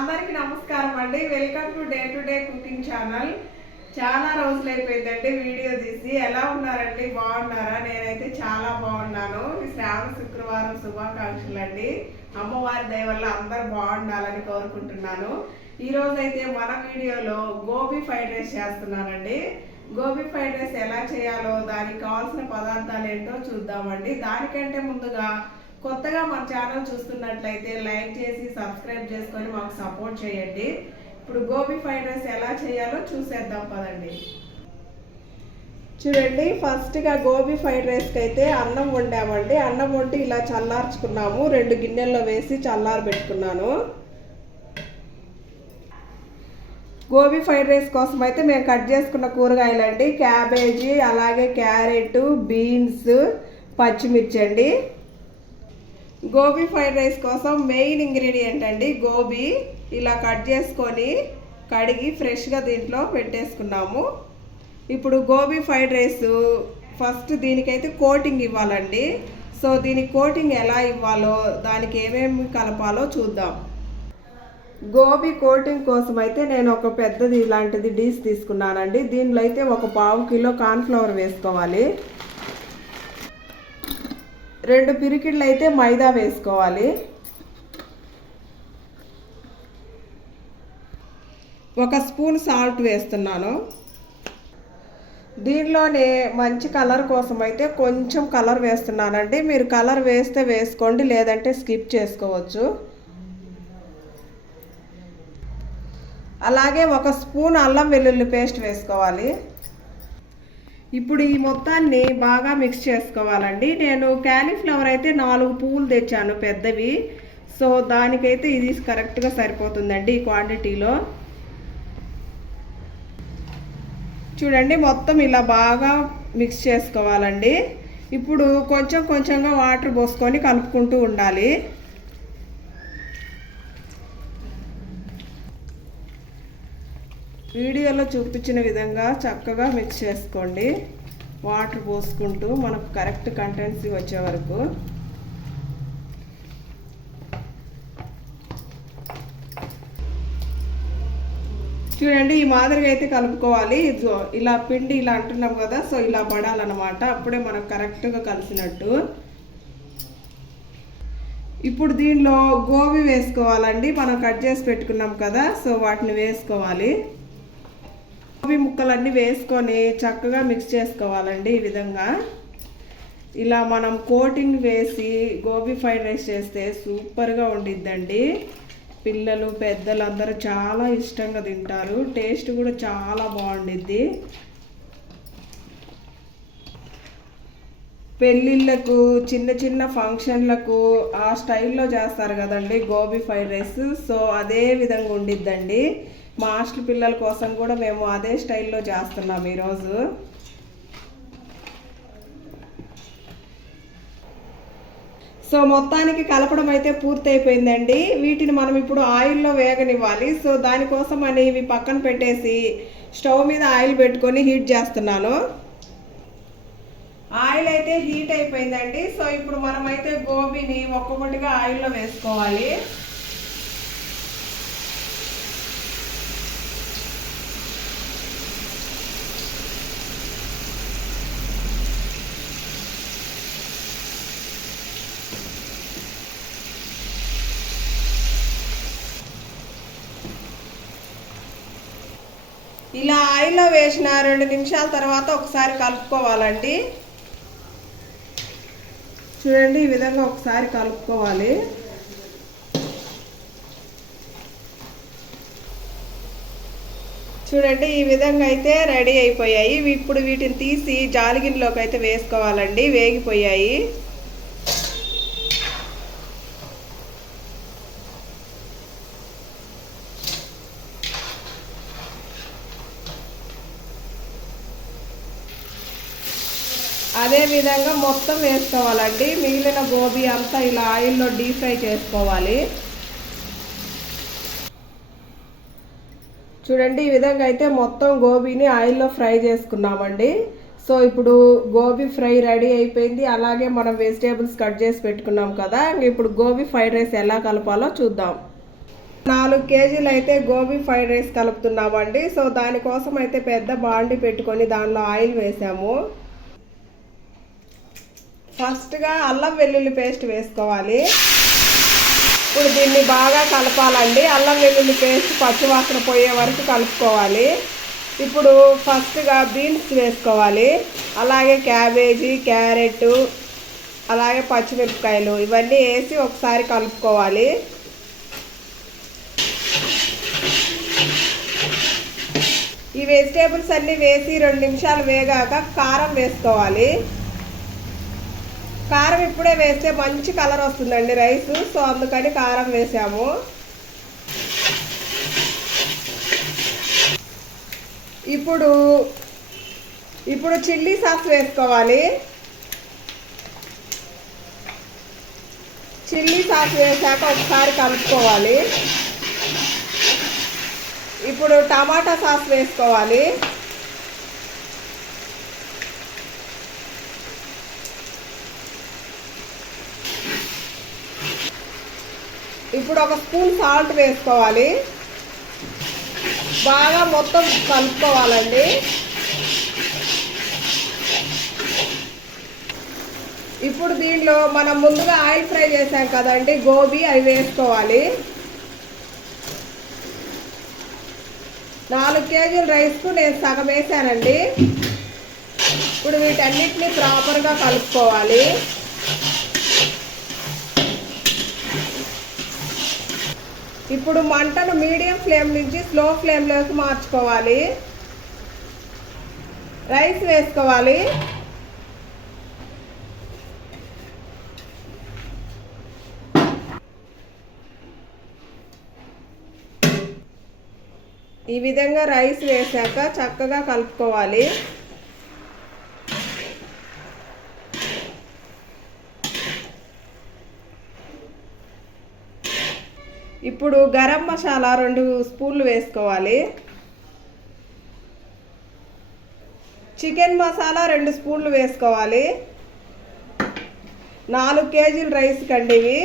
అందరికీ నమస్కారం అండి. Welcome to day cooking channel. చాలా రోజులు అయిపోయిందండి వీడియో తీసి. ఎలా ఉన్నారండి? బాగున్నారా? నేనైతే చాలా బాగున్నాను. శ్రావణ శుక్రవారం శుభాకాంక్షలు అండి. అమ్మవారి దయ వల్ల అందరు బాగుండాలని కోరుకుంటున్నాను. ఈ రోజు అయితే మన వీడియోలో గోబీ ఫ్రైడ్ రైస్ చేస్తున్నానండి. గోబీ ఫ్రైడ్ రైస్ ఎలా చేయాలో దానికి కావాల్సిన పదార్థాలు ఏంటో చూద్దామండి. దానికంటే ముందుగా కొత్తగా మన ఛానల్ చూస్తున్నట్లయితే లైక్ చేసి సబ్స్క్రైబ్ చేసుకొని మాకు సపోర్ట్ చేయండి. ఇప్పుడు గోబీ ఫ్రైడ్ రైస్ ఎలా చేయాలో చూసేద్దాం పదండి. చూడండి, ఫస్ట్గా గోబీ ఫ్రైడ్ రైస్కి అయితే అన్నం వండామండి. అన్నం వండి ఇలా చల్లార్చుకున్నాము. 2 గిన్నెల్లో వేసి చల్లారి పెట్టుకున్నాను. గోబీ ఫ్రైడ్ రైస్ కోసం అయితే మేము కట్ చేసుకున్న కూరగాయలు అండి, క్యాబేజీ, అలాగే క్యారెట్, బీన్స్, పచ్చిమిర్చి అండి. గోబీ ఫ్రైడ్ రైస్ కోసం మెయిన్ ఇంగ్రీడియంట్ అండి గోబీ. ఇలా కట్ చేసుకొని కడిగి ఫ్రెష్గా దీంట్లో పెట్టేసుకున్నాము. ఇప్పుడు గోబీ ఫ్రైడ్ రైస్ ఫస్ట్ దీనికైతే కోటింగ్ ఇవ్వాలండి. సో దీనికి కోటింగ్ ఎలా ఇవ్వాలో దానికి ఏమేమి కలపాలో చూద్దాం. గోబీ కోటింగ్ కోసం అయితే నేను ఒక పెద్దది ఇలాంటిది డిష్ తీసుకున్నానండి. దీనిలో అయితే ఒక 1/2 కిలో కార్న్ఫ్లవర్ వేసుకోవాలి. 2 పిరికిళ్ళు అయితే మైదా వేసుకోవాలి. 1 స్పూన్ సాల్ట్ వేస్తున్నాను. దీనిలోనే మంచి కలర్ కోసం అయితే కొంచెం కలర్ వేస్తున్నానండి. మీరు కలర్ వేస్తే వేసుకోండి, లేదంటే స్కిప్ చేసుకోవచ్చు. అలాగే 1 స్పూన్ అల్లం వెల్లుల్లి పేస్ట్ వేసుకోవాలి. ఇప్పుడు ఈ మొత్తాన్ని బాగా మిక్స్ చేసుకోవాలండి. నేను క్యాలీఫ్లవర్ అయితే 4 పువ్వులు తెచ్చాను పెద్దవి. సో దానికైతే ఇది కరెక్ట్గా సరిపోతుందండి ఈ క్వాంటిటీలో. చూడండి, మొత్తం ఇలా బాగా మిక్స్ చేసుకోవాలండి. ఇప్పుడు కొంచెం కొంచెంగా వాటర్ పోసుకొని కలుపుకుంటూ ఉండాలి. వీడియోలో చూపించిన విధంగా చక్కగా మిక్స్ చేసుకోండి, వాటర్ పోసుకుంటూ మనకు కరెక్ట్ కంటెన్సీ వచ్చే వరకు. చూడండి, ఈ మాదిరిగా అయితే కలుపుకోవాలి. ఇలా పిండి ఇలా అంటున్నాం కదా, సో ఇలా పడాలన్నమాట. అప్పుడే మనకు కరెక్ట్గా కలిసినట్టు. ఇప్పుడు దీనిలో గోబీ వేసుకోవాలండి. మనం కట్ చేసి పెట్టుకున్నాం కదా, సో వాటిని వేసుకోవాలి. గోబీ ముక్కలన్నీ వేసుకొని చక్కగా మిక్స్ చేసుకోవాలండి. ఈ విధంగా ఇలా మనం కోటింగ్ వేసి గోబీ ఫ్రైడ్ రైస్ చేస్తే సూపర్గా ఉండిద్దండి. పిల్లలు పెద్దలు అందరూ చాలా ఇష్టంగా తింటారు. టేస్ట్ కూడా చాలా బాగుండిద్ది. పెళ్ళిళ్ళకు, చిన్న చిన్న ఫంక్షన్లకు ఆ స్టైల్లో చేస్తారు కదండి గోబీ ఫ్రైడ్ రైస్. సో అదే విధంగా ఉండిద్దండి. మా హాస్టల్ పిల్లల కోసం కూడా మేము అదే స్టైల్లో చేస్తున్నాం ఈరోజు. సో మొత్తానికి కలపడం అయితే పూర్తయిపోయిందండి. వీటిని మనం ఇప్పుడు ఆయిల్లో వేగనివ్వాలి. సో దానికోసం అని ఇవి పక్కన పెట్టేసి స్టవ్ మీద ఆయిల్ పెట్టుకొని హీట్ చేస్తున్నాను. ఆయిల్ అయితే హీట్ అయిపోయిందండి. సో ఇప్పుడు మనమైతే గోబీని ఒక్కొక్కటిగా ఆయిల్లో వేసుకోవాలి. ఇలా ఆయిల్లో వేసిన 2 నిమిషాల తర్వాత ఒకసారి కలుపుకోవాలండి. చూడండి, ఈ విధంగా ఒకసారి కలుపుకోవాలి. చూడండి, ఈ విధంగా అయితే రెడీ అయిపోయాయి. ఇప్పుడు వీటిని తీసి జాలిగిన్నెలోకి అయితే వేసుకోవాలండి. వేగిపోయాయి. అదే విధంగా మొత్తం వేసుకోవాలండి. మిగిలిన గోబీ అంతా ఇలా ఆయిల్లో డీప్ ఫ్రై చేసుకోవాలి. చూడండి, ఈ విధంగా అయితే మొత్తం గోబీని ఆయిల్లో ఫ్రై చేసుకున్నామండి. సో ఇప్పుడు గోబీ ఫ్రై రెడీ అయిపోయింది. అలాగే మనం వెజిటేబుల్స్ కట్ చేసి పెట్టుకున్నాం కదా. ఇప్పుడు గోబీ ఫ్రైడ్ రైస్ ఎలా కలపాలో చూద్దాం. 4 కేజీలు అయితే గోబీ ఫ్రైడ్ రైస్ కలుపుతున్నామండి. సో దానికోసం అయితే పెద్ద బాండి పెట్టుకొని దానిలో ఆయిల్ వేసాము. ఫస్ట్గా అల్లం వెల్లుల్లి పేస్ట్ వేసుకోవాలి. ఇప్పుడు దీన్ని బాగా కలపాలండి. అల్లం వెల్లుల్లి పేస్ట్ పచ్చివాసన పోయే వరకు కలుపుకోవాలి. ఇప్పుడు ఫస్ట్గా బీన్స్ వేసుకోవాలి, అలాగే క్యాబేజీ, క్యారెట్, అలాగే పచ్చిమిరపకాయలు ఇవన్నీ వేసి ఒకసారి కలుపుకోవాలి. ఈ వెజిటేబుల్స్ అన్నీ వేసి 2 నిమిషాలు వేగాక కారం వేసుకోవాలి. కారం ఇప్పుడే వేస్తే మంచి కలర్ వస్తుందండి రైస్. సో అందుకని కారం వేసాము. ఇప్పుడు చిల్లీ సాస్ వేసుకోవాలి. చిల్లీ సాస్ వేసాక ఒకసారి కలుపుకోవాలి. ఇప్పుడు టమాటా సాస్ వేసుకోవాలి. ఇప్పుడు 1 స్పూన్ సాల్ట్ వేసుకోవాలి. బాగా మొత్తం కలుపుకోవాలండి. ఇప్పుడు దీనిలో మనం ముందుగా ఆయిల్ ఫ్రై చేసాం కదండి గోబీ, అవి వేసుకోవాలి. 4 కేజీల రైస్కు నేను సగం వేసానండి. ఇప్పుడు వీటన్నిటిని ప్రాపర్గా కలుపుకోవాలి. ఇప్పుడు మంటను మీడియం ఫ్లేమ్ నుంచి స్లో ఫ్లేమ్లోకి మార్చుకోవాలి. రైస్ వేసుకోవాలి. ఈ విధంగా రైస్ వేసాక చక్కగా కలుపుకోవాలి. ఇప్పుడు గరం మసాలా 2 స్పూన్లు వేసుకోవాలి. చికెన్ మసాలా 2 స్పూన్లు వేసుకోవాలి. 4 కేజీల రైస్ కండి ఇవి.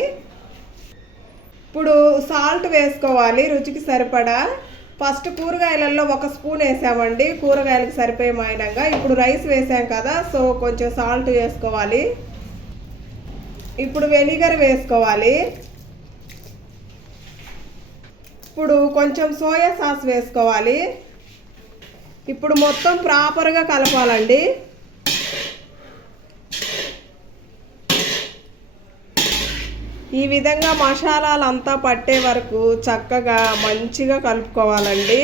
ఇప్పుడు సాల్ట్ వేసుకోవాలి రుచికి సరిపడా. ఫస్ట్ కూరగాయలలో 1 స్పూన్ వేసామండి, కూరగాయలకు సరిపోయే మాయనంగా. ఇప్పుడు రైస్ వేసాం కదా, సో కొంచెం సాల్ట్ వేసుకోవాలి. ఇప్పుడు వెనిగర్ వేసుకోవాలి. ఇప్పుడు కొంచెం సోయా సాస్ వేసుకోవాలి. ఇప్పుడు మొత్తం ప్రాపర్గా కలపాలండి. ఈ విధంగా మసాలాలంతా పట్టే వరకు చక్కగా మంచిగా కలుపుకోవాలండి.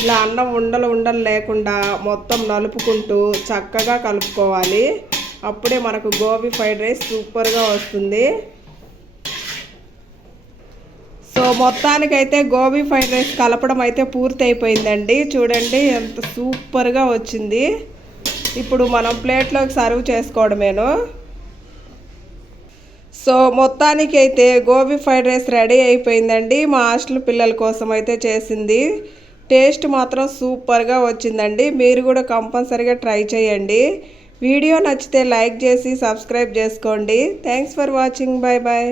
ఇలా అన్నం ఉండలు లేకుండా మొత్తం నలుపుకుంటూ చక్కగా కలుపుకోవాలి. అప్పుడే మనకు గోబీ ఫ్రైడ్ రైస్ సూపర్గా వస్తుంది. సో మొత్తానికైతే గోబీ ఫ్రైడ్ రైస్ కలపడం అయితే పూర్తి అయిపోయిందండి. చూడండి ఎంత సూపర్గా వచ్చింది. ఇప్పుడు మనం ప్లేట్లోకి సర్వ్ చేసుకోవడమేను. సో మొత్తానికైతే గోబీ ఫ్రైడ్ రైస్ రెడీ అయిపోయిందండి. మా హాస్టల్ పిల్లల కోసం అయితే చేసింది. టేస్ట్ మాత్రం సూపర్గా వచ్చిందండి. మీరు కూడా కంపల్సరీగా ట్రై చేయండి. వీడియో నచ్చితే లైక్ చేసి సబ్స్క్రైబ్ చేసుకోండి. Thanks for watching. Bye bye.